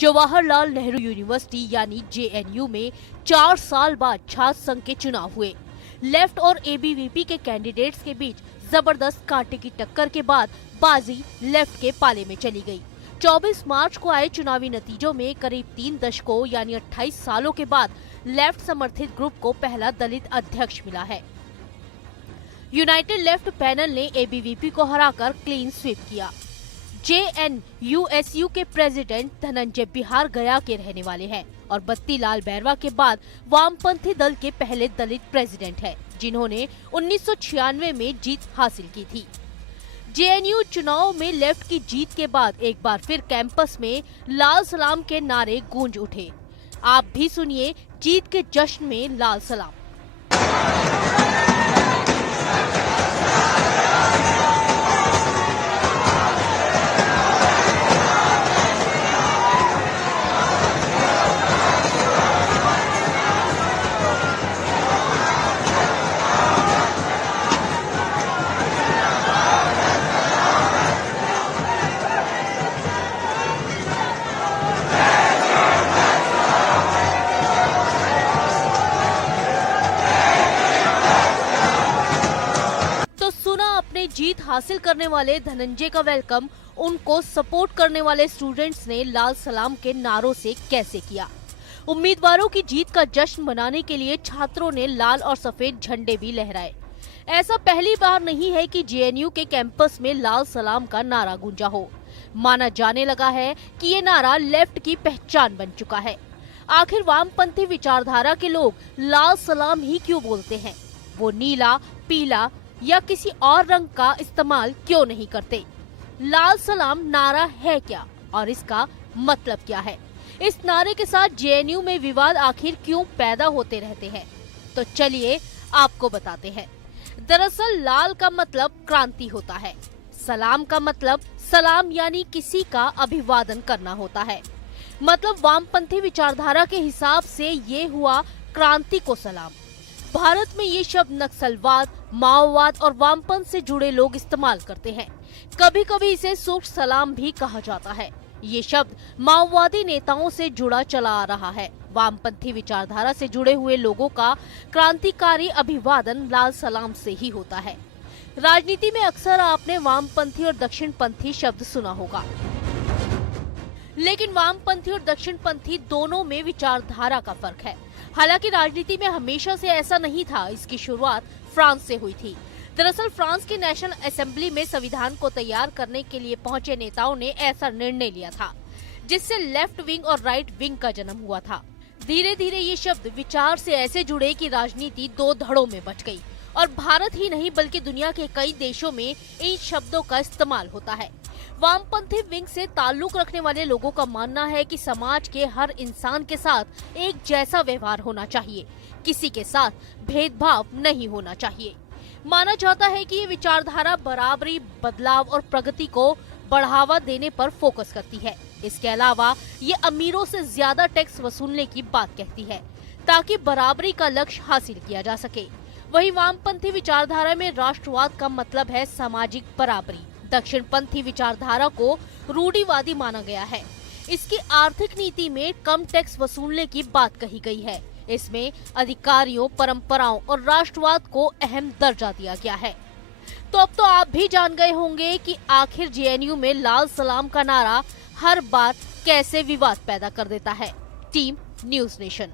Jawaharlal Nehru university यानी JNU में 4 साल बाद छात्र संघ के चुनाव हुए। लेफ्ट और एबीवीपी के कैंडिडेट्स के बीच जबरदस्त कांटे की टक्कर के बाद बाजी लेफ्ट के पाले में चली गई। 24 मार्च को आए चुनावी नतीजों में करीब 3 दशकों यानी 28 सालों के बाद लेफ्ट समर्थित ग्रुप को पहला दलित अध्यक्ष मिला है। यूनाइटेड लेफ्ट पैनल ने एबीवीपी को हराकर क्लीन स्वीप किया। जेएनयूएसयू के प्रेसिडेंट धनंजय बिहार गया के रहने वाले हैं और बत्तीलाल बैरवा के बाद वामपंथी दल के पहले दलित प्रेसिडेंट हैं, जिन्होंने 1996 में जीत हासिल की थी। जेएनयू चुनाव में लेफ्ट की जीत के बाद एक बार फिर कैंपस में लाल सलाम के नारे गूंज उठे। आप भी सुनिए जीत के जश्न में लाल सलाम। अपने जीत हासिल करने वाले धनंजय का वेलकम उनको सपोर्ट करने वाले स्टूडेंट्स ने लाल सलाम के नारों से कैसे किया। उम्मीदवारों की जीत का जश्न मनाने के लिए छात्रों ने लाल और सफेद झंडे भी लहराए। ऐसा पहली बार नहीं है कि जेएनयू के कैंपस में लाल सलाम का नारा गूंजा हो। माना जाने लगा है कि ये नारा लेफ्ट की पहचान बन चुका है। आखिर वामपंथी विचारधारा के लोग लाल सलाम ही क्यों बोलते हैं? वो नीला, पीला या किसी और रंग का इस्तेमाल क्यों नहीं करते? लाल सलाम नारा है क्या और इसका मतलब क्या है? इस नारे के साथ जेएनयू में विवाद आखिर क्यों पैदा होते रहते हैं? तो चलिए आपको बताते हैं। दरअसल लाल का मतलब क्रांति होता है। सलाम का मतलब सलाम यानी किसी का अभिवादन करना होता है। मतलब वामपंथी विचारधारा के हिसाब से ये हुआ क्रांति को सलाम। भारत में ये शब्द नक्सलवाद, माओवाद और वामपंथ से जुड़े लोग इस्तेमाल करते हैं। कभी कभी इसे सूक्ष्म सलाम भी कहा जाता है। ये शब्द माओवादी नेताओं से जुड़ा चला आ रहा है। वामपंथी विचारधारा से जुड़े हुए लोगों का क्रांतिकारी अभिवादन लाल सलाम से ही होता है। राजनीति में अक्सर आपने वामपंथी और दक्षिणपंथी शब्द सुना होगा, लेकिन वामपंथी और दक्षिणपंथी दोनों में विचारधारा का फर्क है। हालांकि राजनीति में हमेशा से ऐसा नहीं था। इसकी शुरुआत फ्रांस से हुई थी। दरअसल फ्रांस की नेशनल असेंबली में संविधान को तैयार करने के लिए पहुंचे नेताओं ने ऐसा निर्णय लिया था, जिससे लेफ्ट विंग और राइट विंग का जन्म हुआ था। धीरे धीरे ये शब्द विचार से ऐसे जुड़े कि राजनीति दो धड़ों में बंट गई और भारत ही नहीं बल्कि दुनिया के कई देशों में इन शब्दों का इस्तेमाल होता है। वामपंथी विंग से ताल्लुक रखने वाले लोगों का मानना है कि समाज के हर इंसान के साथ एक जैसा व्यवहार होना चाहिए, किसी के साथ भेदभाव नहीं होना चाहिए। माना जाता है कि ये विचारधारा बराबरी, बदलाव और प्रगति को बढ़ावा देने पर फोकस करती है। इसके अलावा ये अमीरों से ज्यादा टैक्स वसूलने की बात कहती है ताकि बराबरी का लक्ष्य हासिल किया जा सके। वहीं वामपंथी विचारधारा में राष्ट्रवाद का मतलब है सामाजिक बराबरी। दक्षिणपंथी विचारधारा को रूढ़िवादी माना गया है। इसकी आर्थिक नीति में कम टैक्स वसूलने की बात कही गई है। इसमें अधिकारियों, परंपराओं और राष्ट्रवाद को अहम दर्जा दिया गया है। तो अब तो आप भी जान गए होंगे कि आखिर जेएनयू में लाल सलाम का नारा हर बार कैसे विवाद पैदा कर देता है। Team news nation.